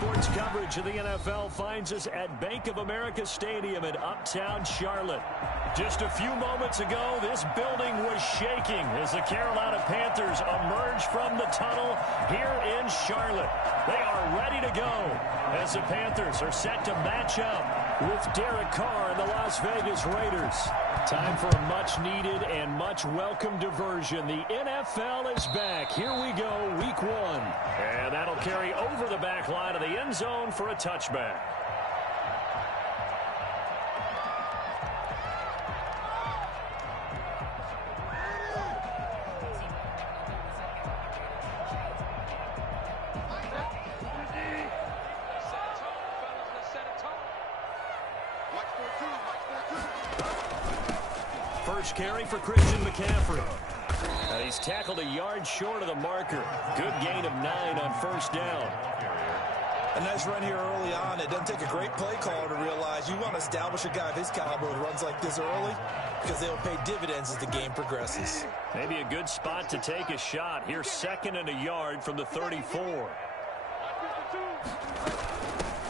sports coverage of the NFL finds us at Bank of America Stadium in Uptown Charlotte. Just a few moments ago, this building was shaking as the Carolina Panthers emerged from the tunnel here in Charlotte. They are ready to go as the Panthers are set to match up with Derek Carr and the Las Vegas Raiders. Time for a much-needed and much-welcome diversion. The NFL is back. Here we go, week one. And that'll carry over the back line of the end zone for a touchback. First carry for Christian McCaffrey. And he's tackled a yard short of the marker. Good gain of 9 on first down. A nice run here early on. It doesn't take a great play caller to realize you want to establish a guy of his caliber who runs like this early because they'll pay dividends as the game progresses. Maybe a good spot to take a shot. Here's 2nd and a yard from the 34.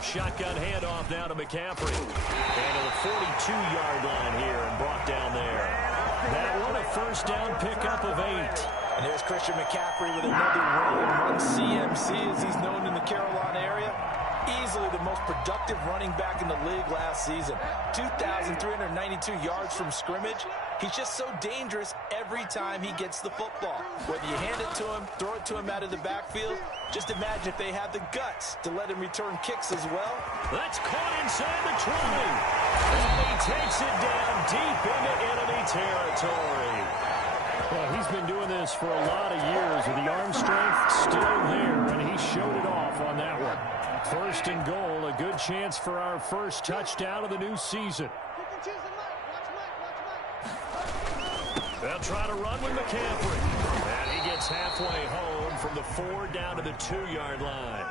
Shotgun handoff now to McCaffrey. And to the 42-yard line here and brought down there. That one a first down pickup of 8. And there's Christian McCaffrey with another run CMC, as he's known in the Carolina area. Easily the most productive running back in the league last season. 2,392 yards from scrimmage. He's just so dangerous every time he gets the football. Whether you hand it to him, throw it to him out of the backfield, just imagine if they had the guts to let him return kicks as well. That's caught inside the 20. And he takes it down deep into enemy territory. Well, he's been doing this for a lot of years with the arm strength still there, and he showed it off on that one. First and goal, a good chance for our first touchdown of the new season. They'll try to run with McCaffrey. And he gets halfway home from the 4 down to the 2-yard line.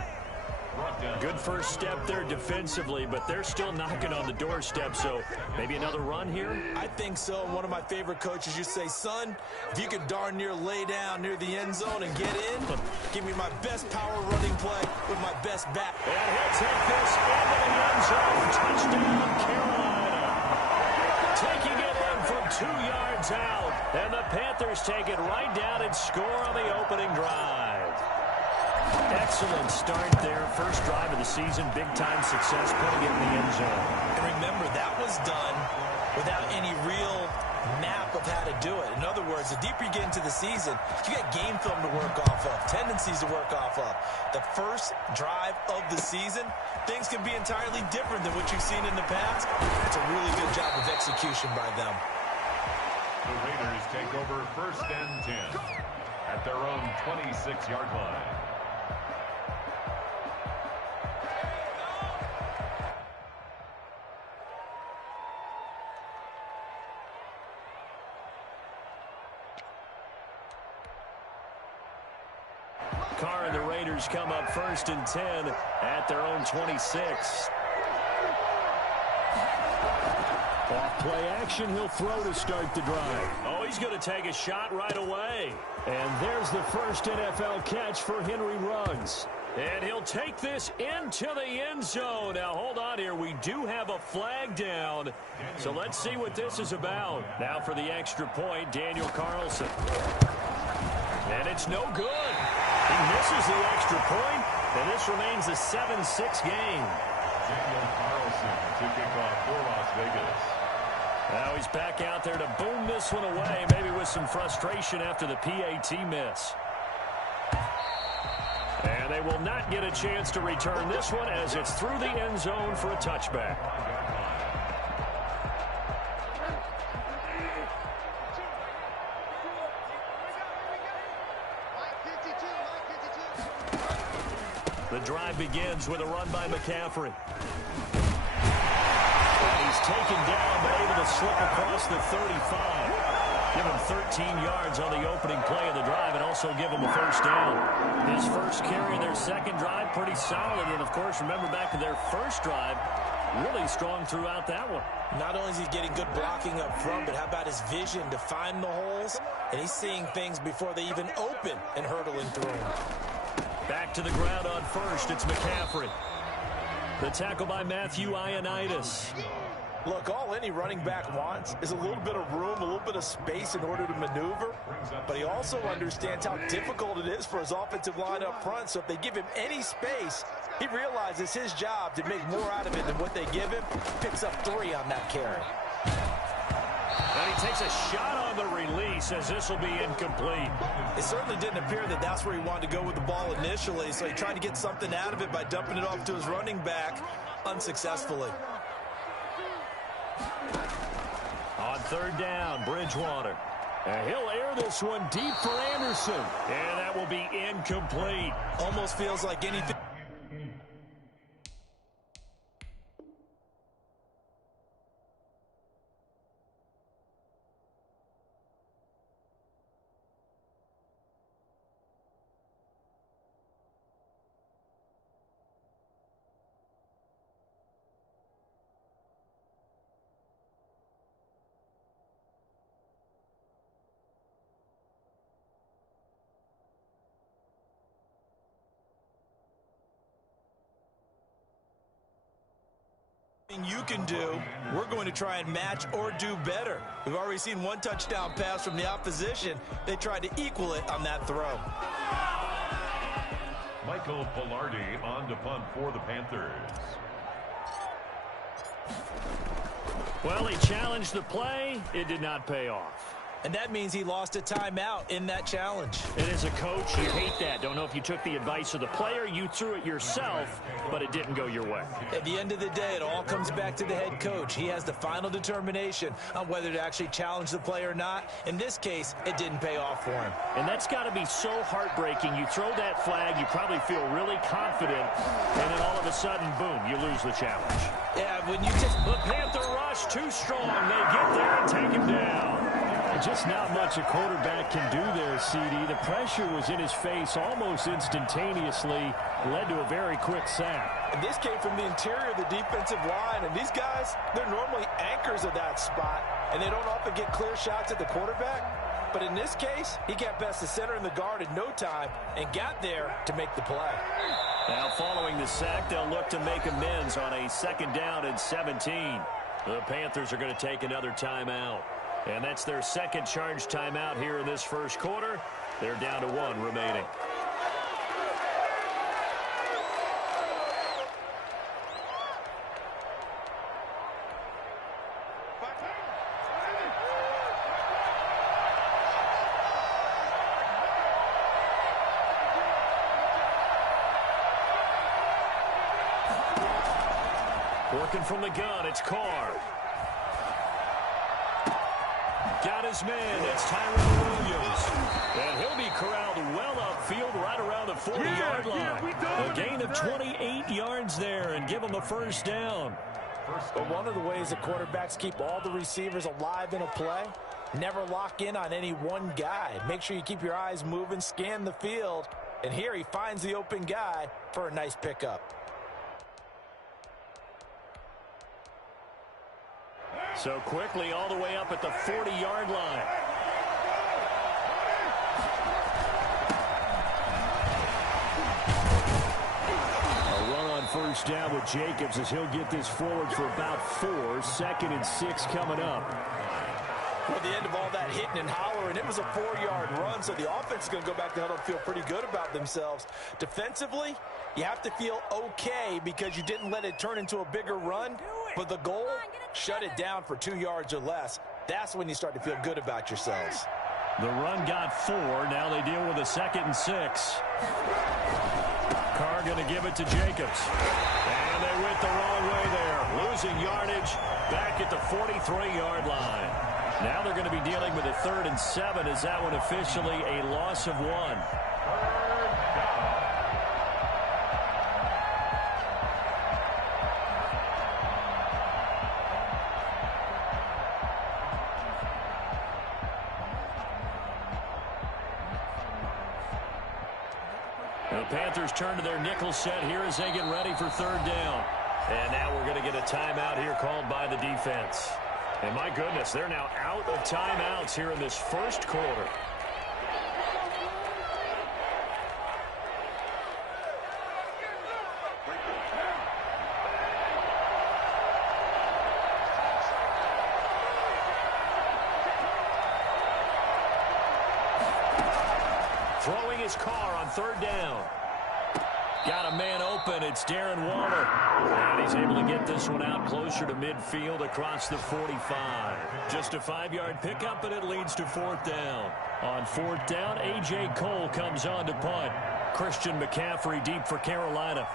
Good first step there defensively, but they're still knocking on the doorstep, so maybe another run here? I think so. One of my favorite coaches used to say, son, if you could darn near lay down near the end zone and get in, give me my best power running play with my best back. And he'll take this into the end zone. Touchdown, Carolina. Taking it in from 2 yards out. And the Panthers take it right down and score on the opening drive. Excellent start there. First drive of the season. Big-time success putting it in the end zone. And remember, that was done without any real map of how to do it. In other words, the deeper you get into the season, you got game film to work off of, tendencies to work off of. The first drive of the season, things can be entirely different than what you've seen in the past. It's a really good job of execution by them. The Raiders take over 1st and 10 at their own 26-yard line. Carr and the Raiders come up 1st and 10 at their own 26. Off play action, he'll throw to start the drive. Oh, he's going to take a shot right away. And there's the first NFL catch for Henry Ruggs. And he'll take this into the end zone. Now, hold on here. We do have a flag down. So let's see what this is about. Now for the extra point, Daniel Carlson. And it's no good. He misses the extra point, and this remains a 7-6 game. Daniel Carlson to kick off for Las Vegas. Now he's back out there to boom this one away, maybe with some frustration after the PAT miss. And they will not get a chance to return this one as it's through the end zone for a touchback. The drive begins with a run by McCaffrey. And he's taken down, but able to slip across the 35. Give him 13 yards on the opening play of the drive and also give him a first down. His first carry of their second drive, pretty solid. And, of course, remember back to their first drive, really strong throughout that one. Not only is he getting good blocking up front, but how about his vision to find the holes? And he's seeing things before they even open and hurdling through them. Back to the ground on first. It's McCaffrey. The tackle by Matthew Ioannidis. Look, all any running back wants is a little bit of room, a little bit of space in order to maneuver. But he also understands how difficult it is for his offensive line up front. So if they give him any space, he realizes his job to make more out of it than what they give him. Picks up 3 on that carry. And he takes a shot on the release as this will be incomplete. It certainly didn't appear that that's where he wanted to go with the ball initially. So he tried to get something out of it by dumping it off to his running back unsuccessfully. On third down, Bridgewater. And he'll air this one deep for Anderson. And that will be incomplete. Almost feels like anything. You can do, we're going to try and match or do better. We've already seen one touchdown pass from the opposition. They tried to equal it on that throw. Michael Palardy on to punt for the Panthers. Well, he challenged the play. It did not pay off. And that means he lost a timeout in that challenge. And as a coach, you hate that. Don't know if you took the advice of the player, you threw it yourself, but it didn't go your way. At the end of the day, it all comes back to the head coach. He has the final determination on whether to actually challenge the play or not. In this case, it didn't pay off for him. And that's got to be so heartbreaking. You throw that flag, you probably feel really confident, and then all of a sudden, boom, you lose the challenge. Yeah, when you just... The Panther rush too strong. They get there and take him down. Just not much a quarterback can do there, CD. The pressure was in his face almost instantaneously, led to a very quick sack. And this came from the interior of the defensive line, and these guys, they're normally anchors of that spot, and they don't often get clear shots at the quarterback. But in this case, he got past the center and the guard in no time and got there to make the play. Now following the sack, they'll look to make amends on a 2nd down and 17. The Panthers are going to take another timeout. And that's their second charge timeout here in this first quarter. They're down to 1 remaining. Working from the gun, it's Carr. Got his man, it's Tyrell Williams. And he'll be corralled well upfield right around the 40-yard line. A gain of 28 yards there and give him a first down. But one of the ways that quarterbacks keep all the receivers alive in a play, never lock in on any one guy. Make sure you keep your eyes moving, scan the field. And here he finds the open guy for a nice pickup. So quickly all the way up at the 40-yard line. A run on first down with Jacobs as he'll get this forward for about 4. 2nd and 6 coming up. Well, the end of all that hitting and hollering, it was a 4-yard run, so the offense is going to go back to huddle and feel pretty good about themselves. Defensively, you have to feel okay because you didn't let it turn into a bigger run, but the goal, shut it down for 2 yards or less. That's when you start to feel good about yourselves. The run got 4. Now they deal with a 2nd and 6. Carr going to give it to Jacobs. And they went the wrong way there. Losing yardage back at the 43-yard line. Now they're going to be dealing with a 3rd and 7. Is that one officially a loss of 1? The Panthers turn to their nickel set here as they get ready for 3rd down. And now we're going to get a timeout here called by the defense. And my goodness, they're now out of timeouts here in this first quarter. Throwing his car on third down. Got a man open. It's Darren Waller. And he's able to get this one out closer to midfield across the 45. Just a 5-yard pickup, and it leads to fourth down. On fourth down, A.J. Cole comes on to punt. Christian McCaffrey deep for Carolina.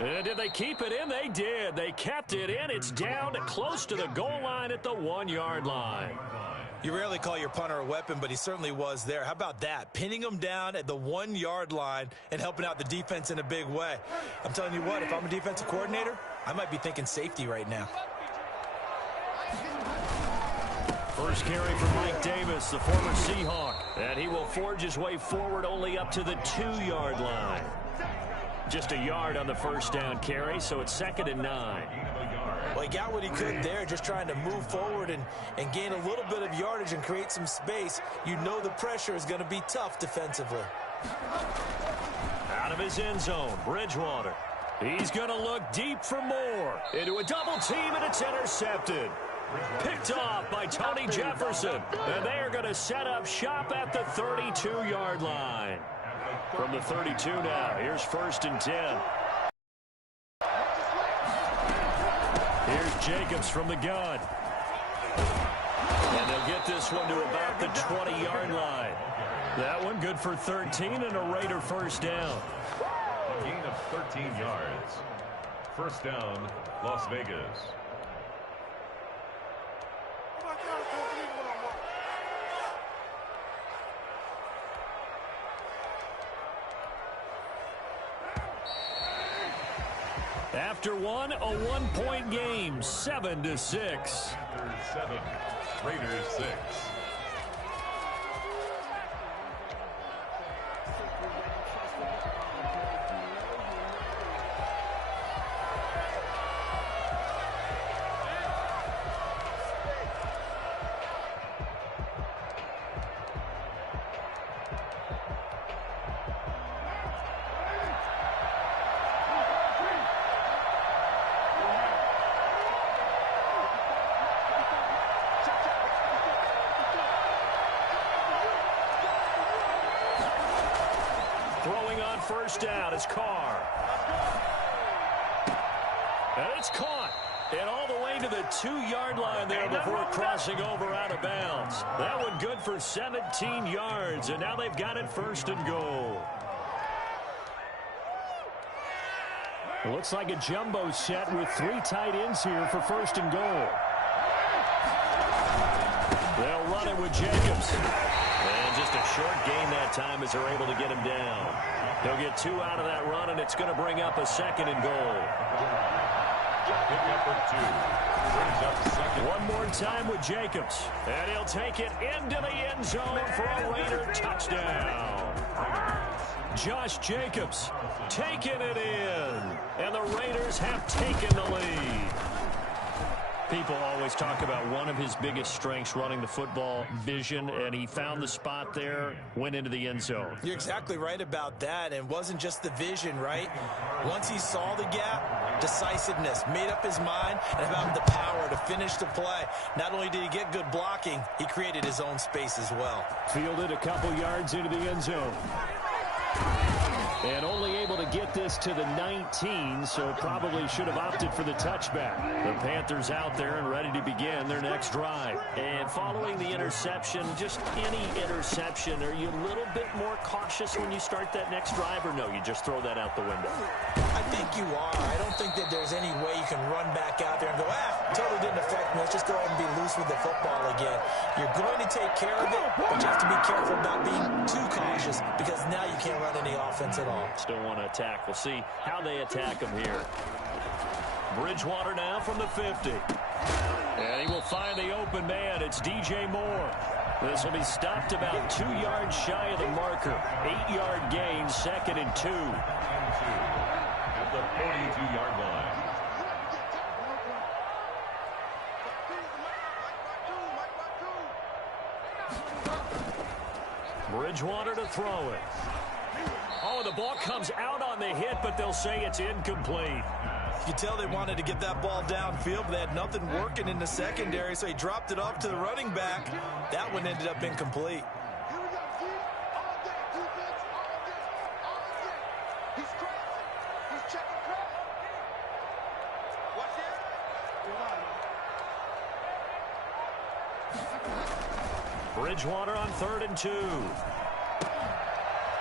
And did they keep it in? They did. They kept it in. It's down close to the goal line at the 1-yard line. You rarely call your punter a weapon, but he certainly was there. How about that? Pinning him down at the 1-yard line and helping out the defense in a big way. I'm telling you what, if I'm a defensive coordinator, I might be thinking safety right now. First carry for Mike Davis, the former Seahawk. And he will forge his way forward only up to the 2-yard line. Just a yard on the first down carry, so it's 2nd and 9. Well, he got what he could there, just trying to move forward and gain a little bit of yardage and create some space. You know the pressure is going to be tough defensively. Out of his end zone, Bridgewater. He's going to look deep for more. Into a double team, and it's intercepted. Picked off by Tony Jefferson. And they are going to set up shop at the 32-yard line. From the 32 now, here's 1st and 10. Here's Jacobs from the gun. And they'll get this one to about the 20-yard line. That one good for 13 and a Raider first down. A gain of 13 yards. First down, Las Vegas. After one, a 1-point game, 7-6. Panthers 7, Raiders 6. First down is Carr. And it's caught. And all the way to the 2-yard line there before crossing over out of bounds. That one good for 17 yards. And now they've got it 1st and goal. It looks like a jumbo set with 3 tight ends here for 1st and goal. They'll run it with Jacobs. And just a short gain that time as they're able to get him down. He'll get 2 out of that run, and it's going to bring up a 2nd and goal. Pick up of 2. Brings up 2nd. One more time with Jacobs. And he'll take it into the end zone for a Raider touchdown. Josh Jacobs taking it in. And the Raiders have taken the lead. People always talk about one of his biggest strengths, running the football, vision, and he found the spot there, went into the end zone. You're exactly right about that, and it wasn't just the vision, right? Once he saw the gap, decisiveness, made up his mind, and about the power to finish the play. Not only did he get good blocking, he created his own space as well. Fielded a couple yards into the end zone. And only able to get this to the 19, so probably should have opted for the touchback. The Panthers out there and ready to begin their next drive. And following the interception, just any interception, are you a little bit more cautious when you start that next drive, or no, you just throw that out the window? I think you are. I don't think that there's any way you can run back out there and go, totally didn't affect me. Let's just go ahead and be loose with the football again. You're going to take care of it, but you have to be careful about being too cautious because now you can't run any offense at all. Still want to attack. We'll see how they attack him here. Bridgewater now from the 50. And he will find the open man. It's DJ Moore. This will be stopped about 2 yards shy of the marker. 8-yard gain, 2nd and 2. At the 42-yard line. Bridgewater to throw it. Oh, the ball comes out on the hit, but they'll say it's incomplete. You can tell they wanted to get that ball downfield, but they had nothing working in the secondary, so he dropped it off to the running back. That one ended up incomplete. Bridgewater on 3rd and 2.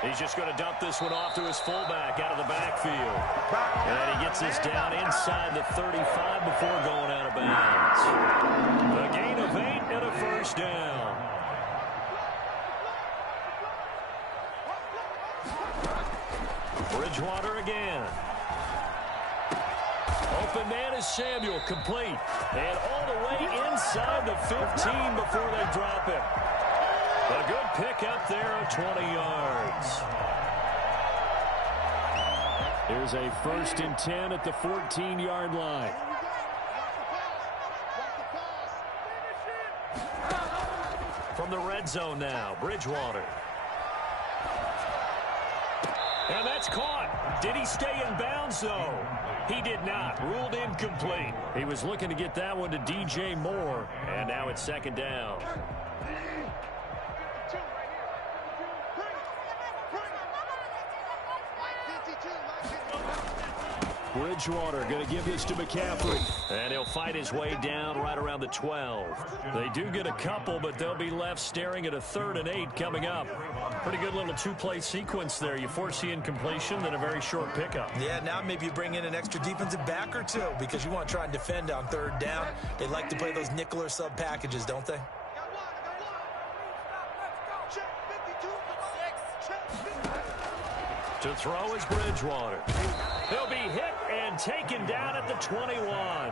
He's just going to dump this one off to his fullback out of the backfield. And he gets this down inside the 35 before going out of bounds. A gain of 8 and a first down. Bridgewater again. Open man is Samuel, complete. And all the way inside the 15 before they drop it. A good pickup there of 20 yards. Here's a 1st and 10 at the 14-yard line. From the red zone now, Bridgewater. And that's caught. Did he stay in bounds, though? He did not. Ruled incomplete. He was looking to get that one to DJ Moore, and now it's 2nd down. Bridgewater going to give this to McCaffrey. And he'll fight his way down right around the 12. They do get a couple, but they'll be left staring at a 3rd and 8 coming up. Pretty good little 2-play sequence there. You force the incompletion, then a very short pickup. Yeah, now maybe you bring in an extra defensive back or two because you want to try and defend on 3rd down. They like to play those nickel or sub packages, don't they? To throw is Bridgewater. He'll be hit and taken down at the 21.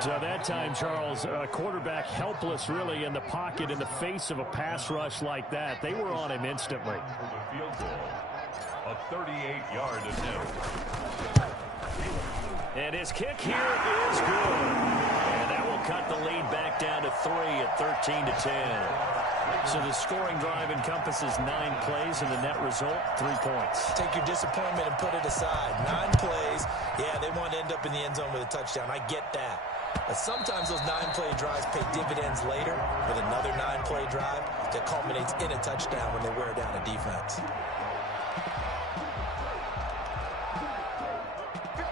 So that time, Charles, quarterback helpless really in the pocket in the face of a pass rush like that. They were on him instantly. Field goal. A 38-yard attempt. And his kick here is good. And that will cut the lead back down to 3 at 13-10. So the scoring drive encompasses 9 plays, and the net result, 3 points. Take your disappointment and put it aside. 9 plays. Yeah, they want to end up in the end zone with a touchdown. I get that. But sometimes those 9-play drives pay dividends later with another 9-play drive that culminates in a touchdown when they wear down a defense.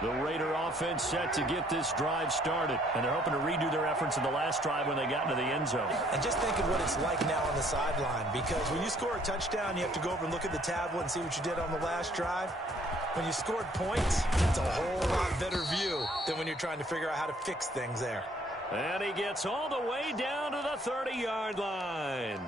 The Raider offense set to get this drive started, and they're hoping to redo their efforts in the last drive when they got into the end zone. And just think of what it's like now on the sideline, because when you score a touchdown, you have to go over and look at the tablet and see what you did on the last drive. When you scored points, it's a whole lot better view than when you're trying to figure out how to fix things there. And he gets all the way down to the 30-yard line.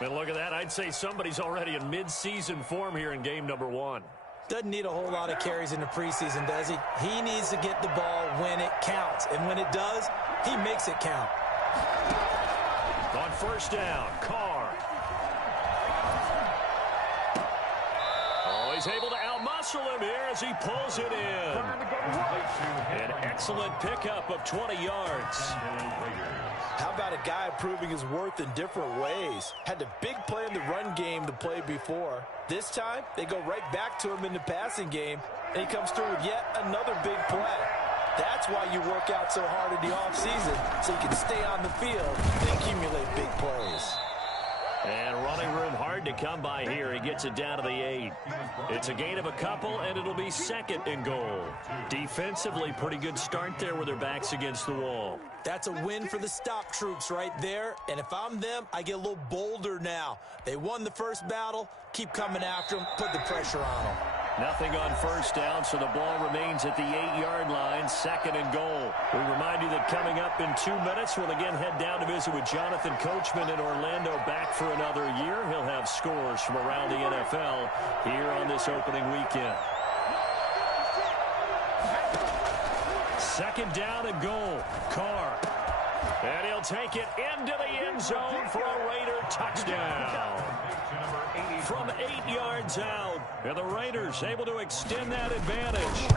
And look at that. I'd say somebody's already in mid-season form here in game number 1. Doesn't need a whole lot of carries in the preseason, does he? He needs to get the ball when it counts. And when it does, he makes it count. On 1st down, Carr. Oh, he's able to outmuscle him here as he pulls it in. An excellent pickup of 20 yards. How about a guy proving his worth in different ways? Had the big play in the run game to play before. This time, they go right back to him in the passing game, and he comes through with yet another big play. That's why you work out so hard in the offseason, so you can stay on the field and accumulate big plays. And running room hard to come by here. He gets it down to the 8. It's a gain of a couple, and it'll be 2nd and goal. Defensively, pretty good start there with their backs against the wall. That's a win for the stop troops right there. And if I'm them, I get a little bolder now. They won the first battle. Keep coming after them. Put the pressure on them. Nothing on 1st down, so the ball remains at the 8-yard line, 2nd and goal. We remind you that coming up in 2 minutes, we'll again head down to visit with Jonathan Coachman in Orlando, back for another year. He'll have scores from around the NFL here on this opening weekend. 2nd down and goal. Carr. And he'll take it into the end zone for a Raider touchdown. From 8 yards out, and the Raiders able to extend that advantage.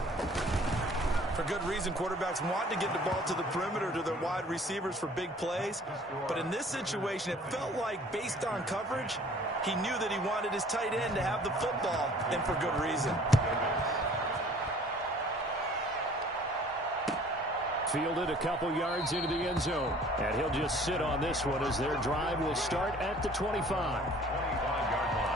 For good reason, quarterbacks want to get the ball to the perimeter to their wide receivers for big plays. But in this situation, it felt like, based on coverage, He knew that he wanted his tight end to have the football, and for good reason. Fielded a couple yards into the end zone. And he'll just sit on this one as their drive will start at the 25. 25-yard line.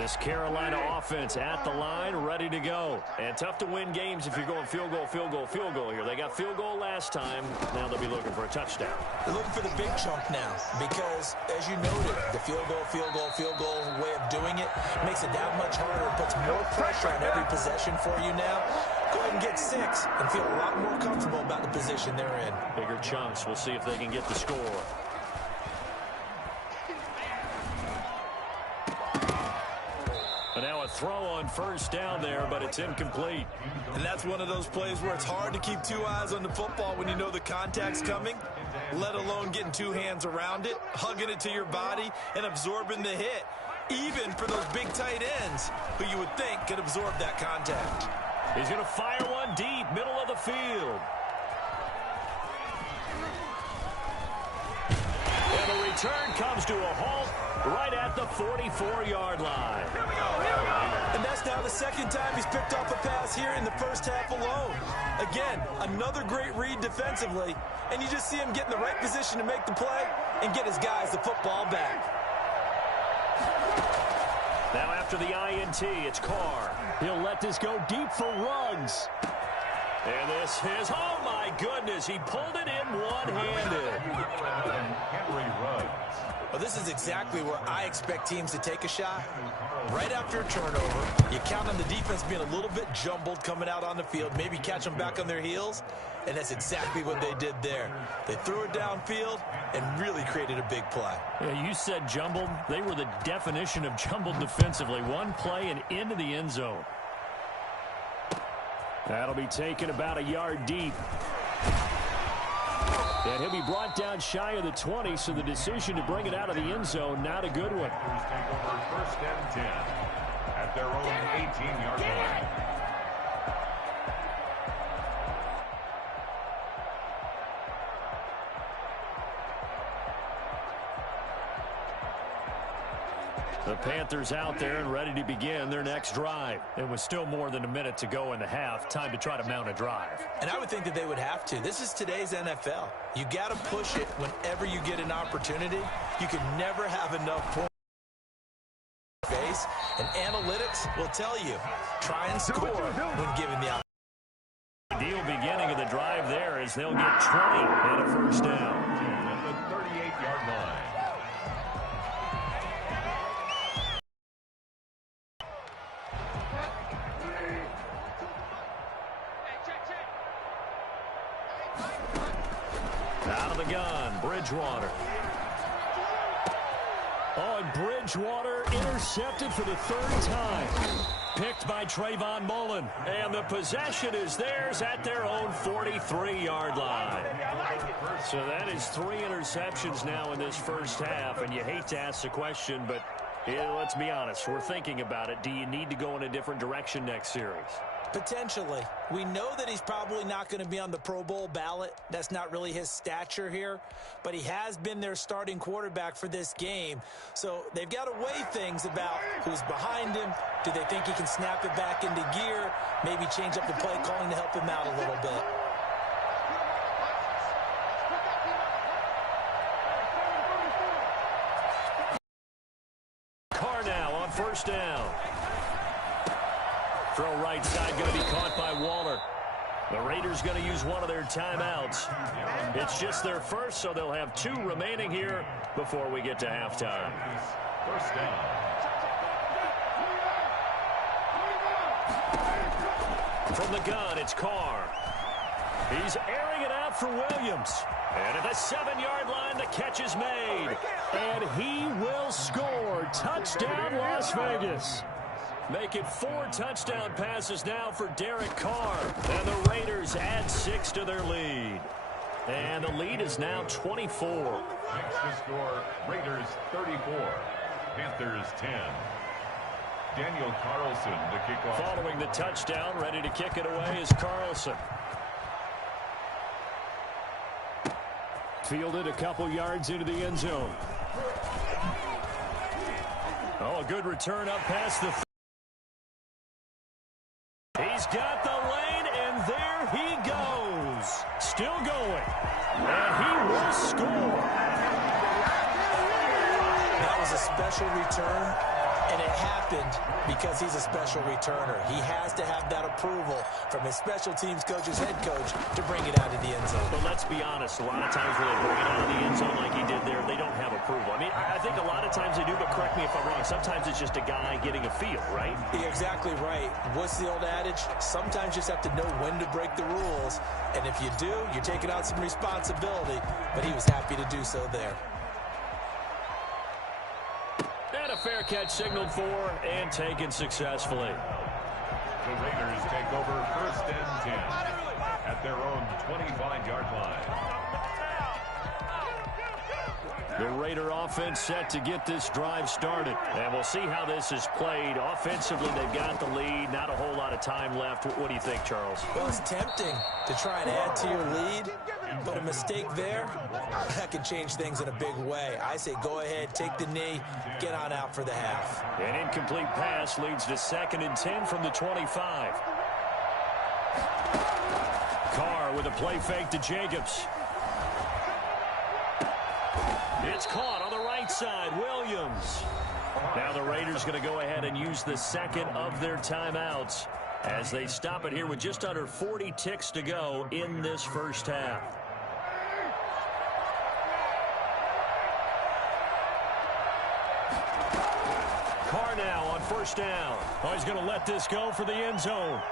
This Carolina offense at the line, ready to go. And tough to win games if you're going field goal, field goal, field goal here. They got field goal last time. Now they'll be looking for a touchdown. They're looking for the big chunk now because, as you noted, the field goal way of doing it makes it that much harder. It puts more pressure on every possession for you now. Go ahead and get 6 and feel a lot more comfortable about the position they're in. Bigger chunks. We'll see if they can get the score. And now a throw on first down there, but it's incomplete. And that's one of those plays where it's hard to keep 2 eyes on the football when you know the contact's coming, let alone getting 2 hands around it, hugging it to your body, and absorbing the hit, even for those big tight ends who you would think could absorb that contact. He's going to fire one deep, middle of the field. And the return comes to a halt right at the 44-yard line. And that's now the second time he's picked off a pass here in the first half alone. Again, another great read defensively, and you just see him get in the right position to make the play and get his guys the football back. Now after the INT, it's Carr. He'll let this go deep for Ruggs. And this is, oh my goodness, he pulled it in one-handed. Henry Ruggs. Well, this is exactly where I expect teams to take a shot. Right after a turnover, you count on the defense being a little bit jumbled coming out on the field, maybe catch them back on their heels, and that's exactly what they did there. They threw it downfield and really created a big play. Yeah, you said jumbled. They were the definition of jumbled defensively. One play and into the end zone. That'll be taken about a yard deep. And he'll be brought down shy of the 20, so the decision to bring it out of the end zone, not a good one. Take over first and 10 at their own 18-yard line. The Panthers out there and ready to begin their next drive. It was still more than a minute to go in the half. Time to try to mount a drive. And I would think that they would have to. This is today's NFL. You got to push it whenever you get an opportunity. You can never have enough points face, and analytics will tell you, try and score when given the opportunity. Ideal beginning of the drive there as they'll get 20 and a first down. At the 38-yard line. Out of the gun, Bridgewater. Oh, and Bridgewater intercepted for the 3rd time. Picked by Trayvon Mullen. And the possession is theirs at their own 43-yard line. So that is 3 interceptions now in this first half. And you hate to ask the question, but let's be honest. We're thinking about it. Do you need to go in a different direction next series? Potentially. We know that he's probably not going to be on the Pro Bowl ballot. That's not really his stature here. But he has been their starting quarterback for this game. So they've got to weigh things about who's behind him. Do they think he can snap it back into gear? Maybe change up the play calling to help him out a little bit. Carr now on first down. Throw right side going to be caught by Waller. The Raiders going to use one of their timeouts. It's just their first, so they'll have 2 remaining here before we get to halftime. First down. From the gun, it's Carr. He's airing it out for Williams. And at the 7-yard line, the catch is made. And he will score. Touchdown, Las Vegas. Make it 4 touchdown passes now for Derek Carr. And the Raiders add 6 to their lead. And the lead is now 24. Next to score, Raiders 34, Panthers 10. Daniel Carlson to kick off. Following the touchdown, ready to kick it away is Carlson. Fielded a couple yards into the end zone. Oh, a good return up past the... He's got the lane, and there he goes. Still going. And he will score. That was a special return, and it happened because he's a special returner. He has to have that approval from his special teams coach's head coach to bring it out of the end zone. But let's be honest, a lot of times when they bring it out of the end zone like he did there, they don't have approval. I mean, I think a lot of times they do, but correct me if I'm wrong. Sometimes it's just a guy getting a feel, right? You're exactly right. What's the old adage? Sometimes you just have to know when to break the rules. And if you do, you're taking on some responsibility. But he was happy to do so there. And a fair catch signaled for and taken successfully. The Raiders take over 1st and 10 at their own 25-yard line. The Raider offense set to get this drive started. And we'll see how this is played. Offensively, they've got the lead. Not a whole lot of time left. What do you think, Charles? Well, it's tempting to try and add to your lead, but a mistake there, that could change things in a big way. I say go ahead, take the knee, get on out for the half. An incomplete pass leads to 2nd and 10 from the 25. Carr with a play fake to Jacobs. It's caught on the right side. Williams. Now the Raiders going to go ahead and use the second of their timeouts as they stop it here with just under 40 ticks to go in this first half. Carr now on 1st down. Oh, he's going to let this go for the end zone.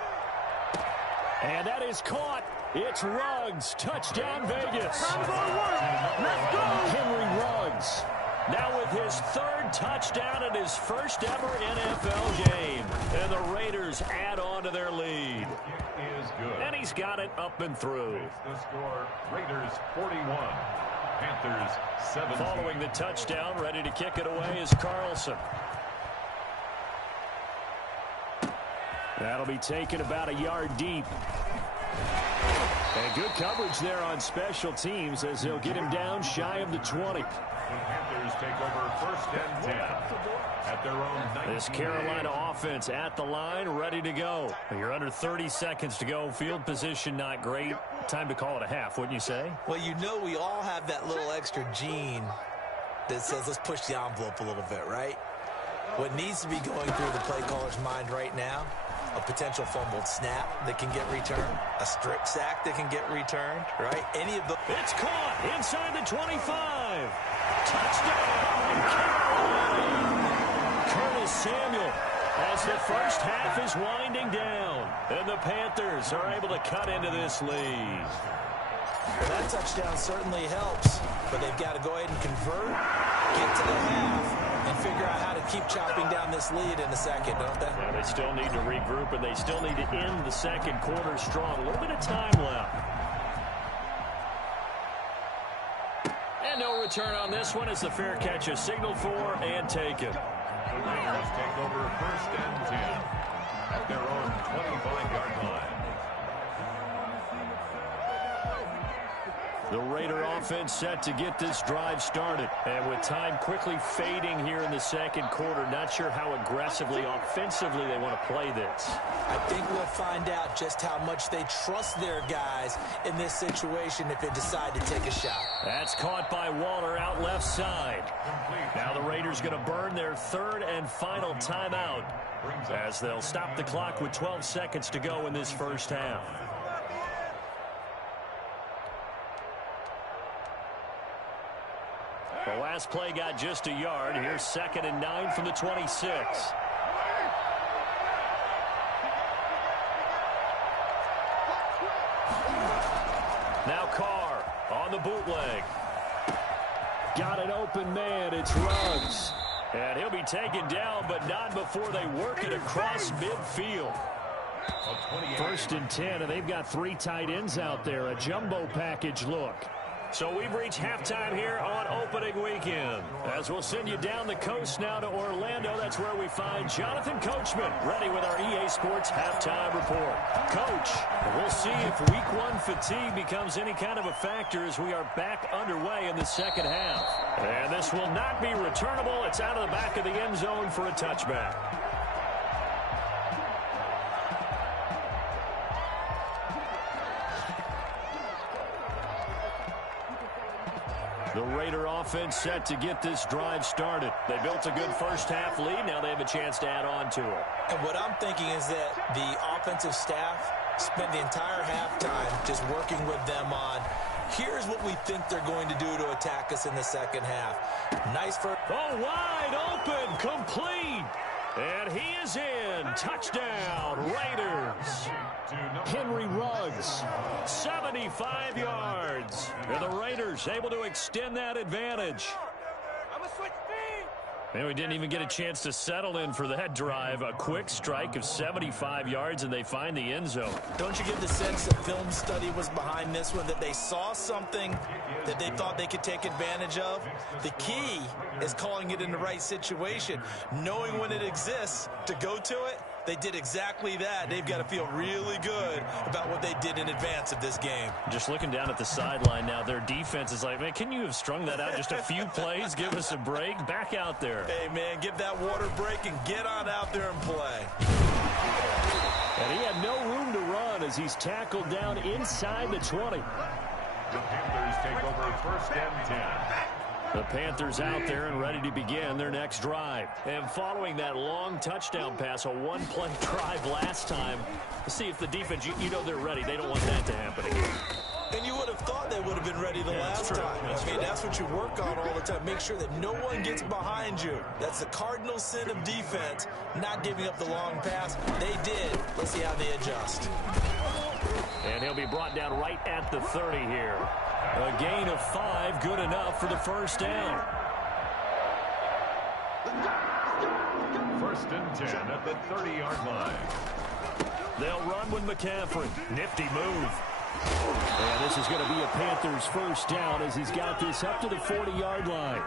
And that is caught. It's Ruggs. Touchdown, Vegas. Let's go. Henry Ruggs. Now with his 3rd touchdown and his first ever NFL game. And the Raiders add on to their lead. It is good. And he's got it up and through. The score, Raiders 41, Panthers 17. Following the touchdown, ready to kick it away is Carlson. That'll be taken about a yard deep. And good coverage there on special teams as they'll get him down shy of the 20. The Panthers take over 1st and 10 at their own 19. This Carolina offense at the line, ready to go. You're under 30 seconds to go. Field position not great. Time to call it a half, wouldn't you say? Well, you know we all have that little extra gene that says let's push the envelope a little bit, right? What needs to be going through the play caller's mind right now, a potential fumbled snap that can get returned, a strip sack that can get returned, right? Any of the... It's caught inside the 25. Touchdown, Carolina. Curtis Samuel as the first half is winding down. And the Panthers are able to cut into this lead. Well, that touchdown certainly helps, but they've got to go ahead and convert, get to the half, and figure out how to keep chopping down this lead in the second, don't they? Yeah, they still need to regroup, and they still need to end the second quarter strong. A little bit of time left. And no return on this one as the fair catch is signaled for and taken. The Raiders take over 1st and 10 at their own 25-yard line. The Raider offense set to get this drive started. And with time quickly fading here in the second quarter, not sure how aggressively, offensively they want to play this. I think we'll find out just how much they trust their guys in this situation if they decide to take a shot. That's caught by Waller out left side. Now the Raiders going to burn their 3rd and final timeout as they'll stop the clock with 12 seconds to go in this first half. The last play got just a yard. Here's 2nd and 9 from the 26. Now Carr on the bootleg. Got an open man. It's Ruggs. And he'll be taken down, but not before they work it across midfield. 1st and 10, and they've got 3 tight ends out there. A jumbo package look. So we've reached halftime here on opening weekend. As we'll send you down the coast now to Orlando, that's where we find Jonathan Coachman ready with our EA Sports halftime report. Coach, we'll see if week one fatigue becomes any kind of a factor as we are back underway in the second half. And this will not be returnable. It's out of the back of the end zone for a touchback. The Raider offense set to get this drive started. They built a good first half lead. Now they have a chance to add on to it. And what I'm thinking is that the offensive staff spent the entire halftime just working with them on, here's what we think they're going to do to attack us in the second half. Nice for... Oh, wide open, complete. And he is in. Touchdown, Raiders. Henry Ruggs, 75 yards. And the Raiders able to extend that advantage. And we didn't even get a chance to settle in for that drive. A quick strike of 75 yards, and they find the end zone. Don't you get the sense that film study was behind this one, that they saw something that they thought they could take advantage of? The key is calling it in the right situation, knowing when it exists to go to it. They did exactly that. They've got to feel really good about what they did in advance of this game. Just looking down at the sideline now, their defense is like, man, can you have strung that out just a few plays? Give us a break. Back out there. Hey, man, give that water break and get on out there and play. And he had no room to run as he's tackled down inside the 20. The Panthers take over first and 10. The Panthers out there and ready to begin their next drive. And following that long touchdown pass, a one-play drive last time, see if the defense, you know they're ready. They don't want that to happen again. And you would have thought they would have been ready the last time. I mean, that's what you work on all the time. Make sure that no one gets behind you. That's the cardinal sin of defense, not giving up the long pass. They did. Let's see how they adjust. And he'll be brought down right at the 30 here. A gain of 5, good enough for the first down. First and 10 at the 30-yard line. They'll run with McCaffrey. Nifty move. And this is going to be a Panthers first down as he's got this up to the 40-yard line.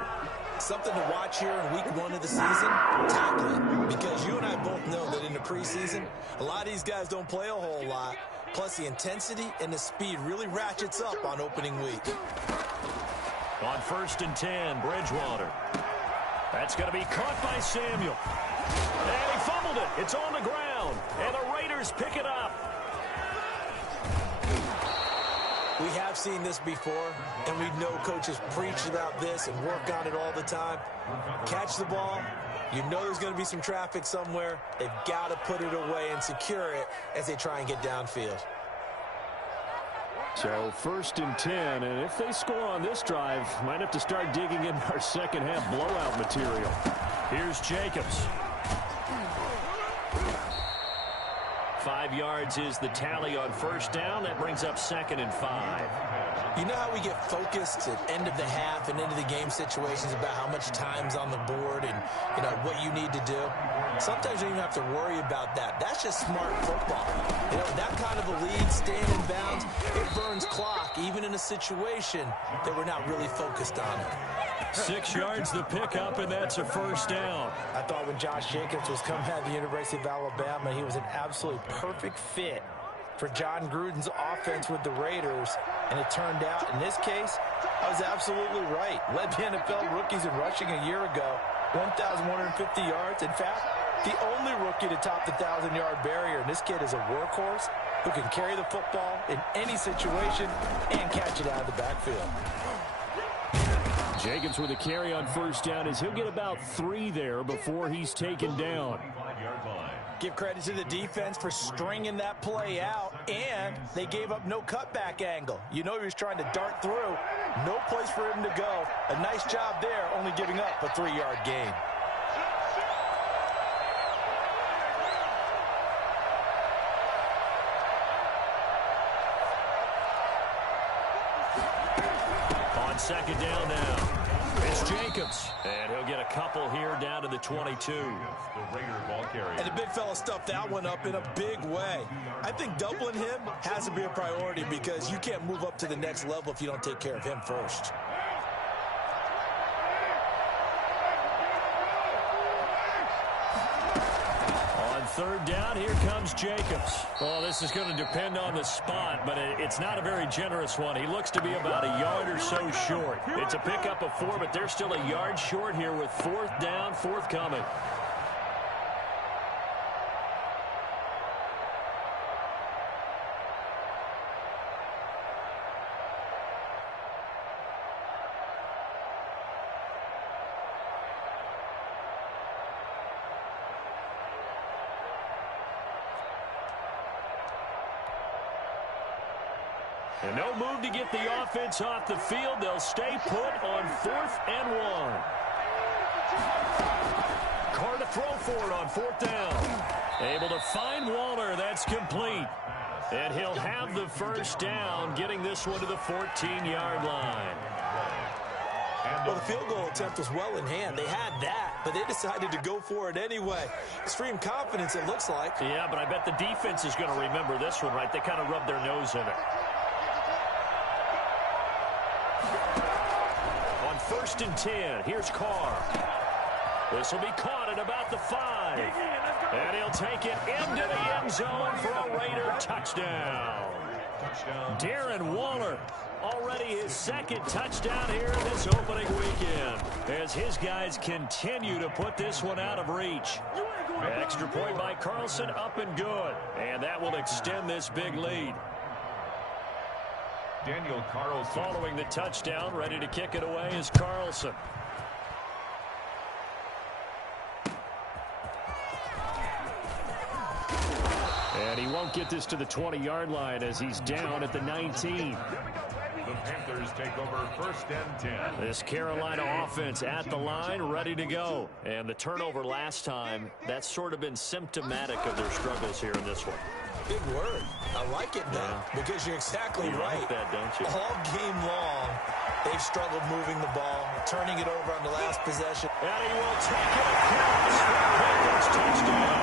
Something to watch here in week one of the season, tackling. Because you and I both know that in the preseason, a lot of these guys don't play a whole lot. Plus, the intensity and the speed really ratchets up on opening week. On first and 10, Bridgewater. That's going to be caught by Samuel. And he fumbled it. It's on the ground. And the Raiders pick it up. We have seen this before, and we know coaches preach about this and work on it all the time. Catch the ball. You know there's going to be some traffic somewhere. They've got to put it away and secure it as they try and get downfield. So first and 10, and if they score on this drive, might have to start digging in our second half blowout material. Here's Jacobs. 5 yards is the tally on first down. That brings up second and 5. You know how we get focused at end of the half and into the game situations about how much time's on the board and, you know, what you need to do? Sometimes you don't even have to worry about that. That's just smart football. You know, that kind of a lead, staying in bounds, it burns clock, even in a situation that we're not really focused on it. 6 yards the pickup, and that's a first down. I thought when Josh Jacobs was coming out of the University of Alabama, he was an absolutely perfect fit for John Gruden's offense with the Raiders. And it turned out, in this case, I was absolutely right. Led the NFL rookies in rushing a year ago, 1,150 yards. In fact, the only rookie to top the 1,000-yard barrier. And this kid is a workhorse who can carry the football in any situation and catch it out of the backfield. Jacobs with a carry on first down as he'll get about 3 there before he's taken down. Give credit to the defense for stringing that play out, and they gave up no cutback angle. You know he was trying to dart through. No place for him to go. A nice job there, only giving up a 3-yard gain. On second down now. It's Jacobs, and he'll get a couple here down to the 22. The Raider ball carrier. And the big fella stuffed that one up in a big way. I think doubling him has to be a priority because you can't move up to the next level if you don't take care of him first. Third down, here comes Jacobs. Well, this is going to depend on the spot, but it's not a very generous one. He looks to be about a yard or so short. It's a pickup of 4, but they're still a yard short here with fourth down, forthcoming. And no move to get the offense off the field. They'll stay put on 4th and 1. Carr to throw for it on 4th down. Able to find Waller. That's complete. And he'll have the first down, getting this one to the 14-yard line. Well, the field goal attempt was well in hand. They had that, but they decided to go for it anyway. Extreme confidence, it looks like. Yeah, but I bet the defense is going to remember this one, right? They kind of rubbed their nose in it. On 1st and 10, here's Carr. This will be caught at about the 5. And he'll take it into the end zone for a Raider touchdown. Darren Waller, already his 2nd touchdown here this opening weekend, as his guys continue to put this one out of reach. Extra point by Carlson, up and good. And that will extend this big lead. Daniel Carlson. Following the touchdown, ready to kick it away is Carlson. And he won't get this to the 20-yard line as he's down at the 19. The Panthers take over 1st and 10. This Carolina offense at the line, ready to go. And the turnover last time, that's sort of been symptomatic of their struggles here in this one. Big word. I like it now because you're exactly right. Like that, don't you? All game long, they've struggled moving the ball, turning it over on the last possession. And he will take it across for a Panthers touchdown.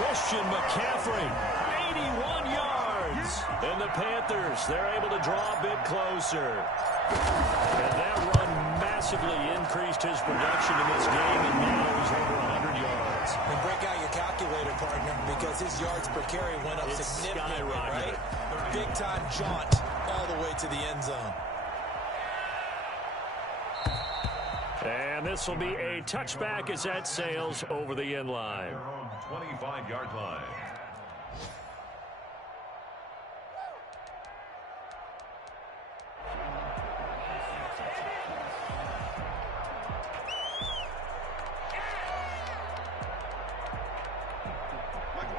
Christian McCaffrey, 81 yards. And the Panthers, they're able to draw a bit closer. And that run massively increased his production in this game, and now he's over 100 yards. And break out your calculator, partner, because his yards per carry went up significantly, right? A big-time jaunt all the way to the end zone. And this will be a touchback as that sails over the end line. 25-yard line.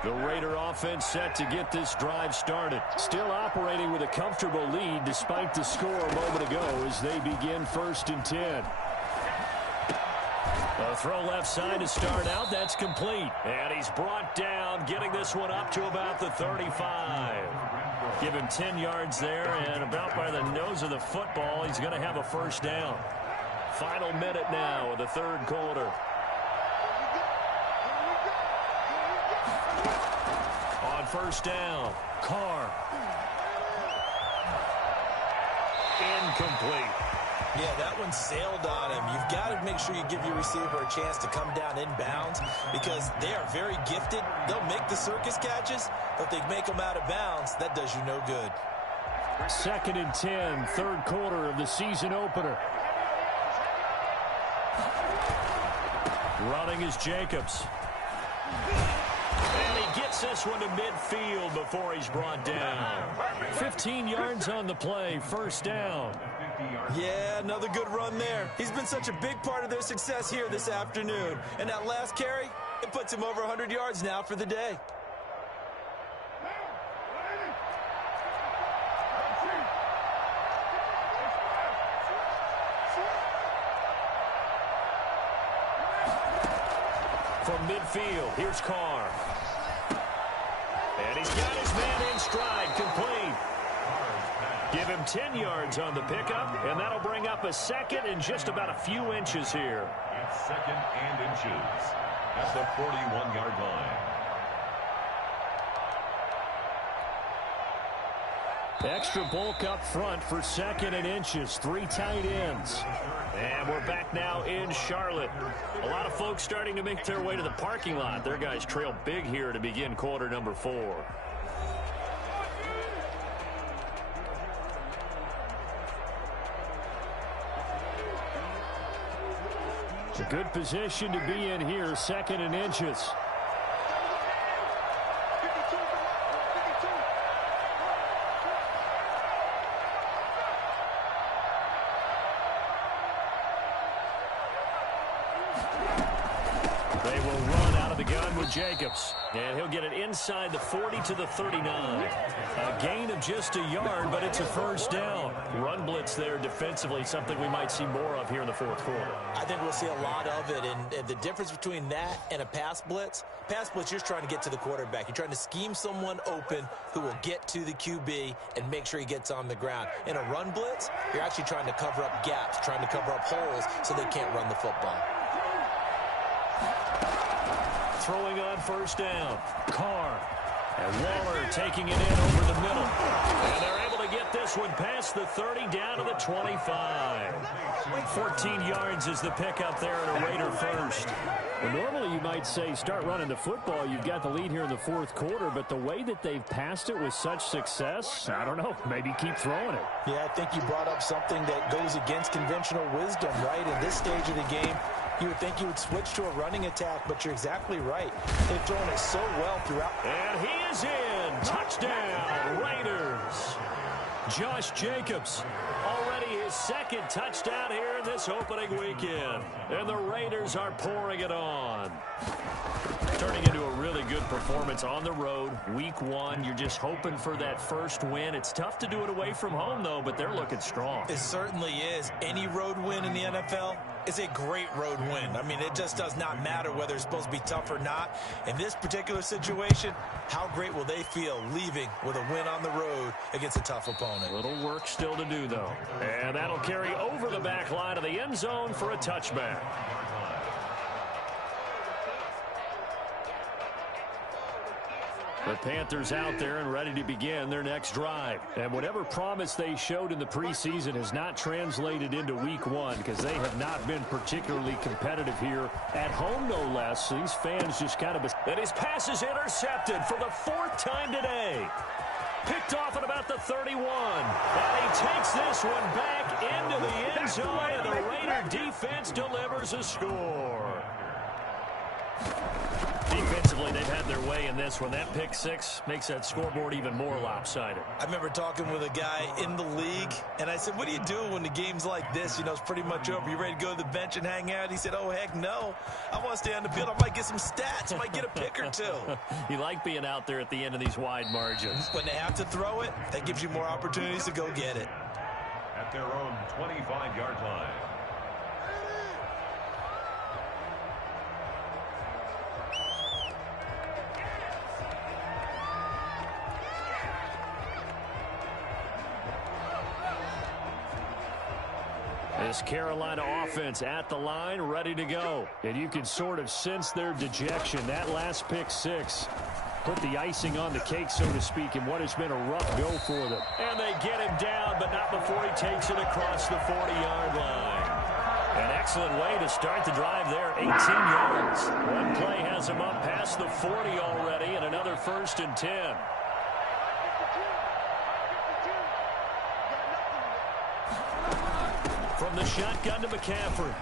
The Raider offense set to get this drive started. Still operating with a comfortable lead despite the score a moment ago as they begin 1st and 10. A throw left side to start out. That's complete. And he's brought down, getting this one up to about the 35. Give him 10 yards there, and about by the nose of the football, he's going to have a first down. Final minute now of the 3rd quarter. On 1st down, Carr. Incomplete. Yeah, that one sailed on him. You've got to make sure you give your receiver a chance to come down inbounds because they are very gifted. They'll make the circus catches, but if they make them out of bounds, that does you no good. 2nd and 10, 3rd quarter of the season opener. Running is Jacobs. And he gets this one to midfield before he's brought down. 15 yards on the play, first down. Yeah, another good run there. He's been such a big part of their success here this afternoon. And that last carry, it puts him over 100 yards now for the day. From midfield, here's Carr. And he's got his man in stride, complete. Give him 10 yards on the pickup, and that'll bring up a second and just about a few inches here. It's second and inches at the 41-yard line. Extra bulk up front for second and inches. 3 tight ends. And we're back now in Charlotte. A lot of folks starting to make their way to the parking lot. Their guys trail big here to begin quarter number 4. A good position to be in here, second and inches. They will run out of the gun with Jacobs. And he'll get it inside the 40 to the 39. A gain of just a yard, but it's a first down. Run blitz there defensively, something we might see more of here in the fourth quarter. I think we'll see a lot of it. And the difference between that and a pass blitz, you're just trying to get to the quarterback. You're trying to scheme someone open who will get to the QB and make sure he gets on the ground. In a run blitz, you're actually trying to cover up gaps, trying to cover up holes so they can't run the football. Throwing on first down. Carr. And Waller taking it in over the middle. And they're able to get this one past the 30 down to the 25. 14 yards is the pickup there at a Raider first. Well, normally you might say start running the football. You've got the lead here in the fourth quarter, but the way that they've passed it with such success, I don't know, maybe keep throwing it. Yeah, I think you brought up something that goes against conventional wisdom, right? In this stage of the game, you would think you would switch to a running attack, but you're exactly right. They've thrown it so well throughout. And he is in. Touchdown, Raiders. Josh Jacobs, already his second touchdown here in this opening weekend. And the Raiders are pouring it on. Turning into a really good performance on the road. Week 1, you're just hoping for that first win. It's tough to do it away from home, though, but they're looking strong. It certainly is. Any road win in the NFL is a great road win. I mean, it just does not matter whether it's supposed to be tough or not. In this particular situation, how great will they feel leaving with a win on the road against a tough opponent? Little work still to do, though. And that'll carry over the back line of the end zone for a touchback. The Panthers out there and ready to begin their next drive. And whatever promise they showed in the preseason has not translated into week 1 because they have not been particularly competitive here at home, no less. These fans just kind of... And his pass is intercepted for the 4th time today. Picked off at about the 31. And he takes this one back into the end zone, and the Raider defense delivers a score. Defensively, they've had their way in this one. That pick 6 makes that scoreboard even more lopsided. I remember talking with a guy in the league, and I said, what do you do when the game's like this? You know, it's pretty much over. You ready to go to the bench and hang out? He said, oh, heck no. I want to stay on the field. I might get some stats. I might get a pick or 2. You like being out there at the end of these wide margins. When they have to throw it, that gives you more opportunities to go get it. At their own 25-yard line. This Carolina offense at the line, ready to go. And you can sort of sense their dejection. That last pick 6 put the icing on the cake, so to speak, in what has been a rough go for them. And they get him down, but not before he takes it across the 40-yard line. An excellent way to start the drive there, 18 yards. One play has him up past the 40 already, and another 1st and 10. From the shotgun to McCaffrey.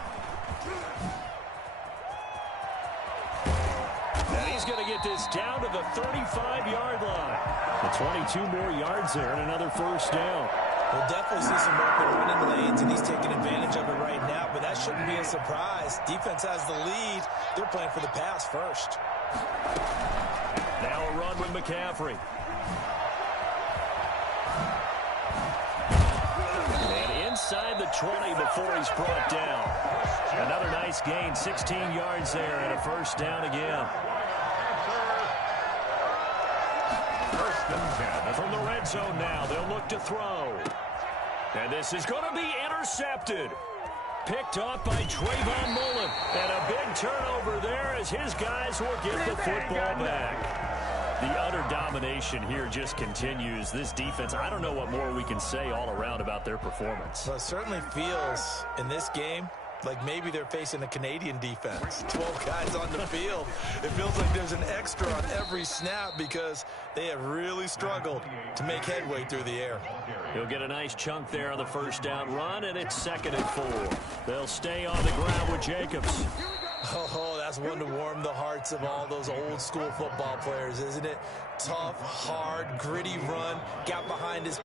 And he's going to get this down to the 35-yard line. The 22 more yards there and another first down. We'll definitely see some open running lanes, and he's taking advantage of it right now, but that shouldn't be a surprise. Defense has the lead. They're playing for the pass first. Now a run with McCaffrey. Inside the 20 before he's brought down. Another nice gain, 16 yards there, and a first down again. First and 10. From the red zone now, they'll look to throw. And this is going to be intercepted. Picked off by Trayvon Mullen. And a big turnover there as his guys will get the football back. The utter domination here just continues. This defense, I don't know what more we can say all around about their performance. Well, it certainly feels in this game like maybe they're facing a Canadian defense. 12 guys on the field. It feels like there's an extra on every snap because they have really struggled to make headway through the air. He'll get a nice chunk there on the first down run, and it's 2nd and 4. They'll stay on the ground with Jacobs. Oh, that's one to warm the hearts of all those old school football players, isn't it? Tough, hard, gritty run, got behind his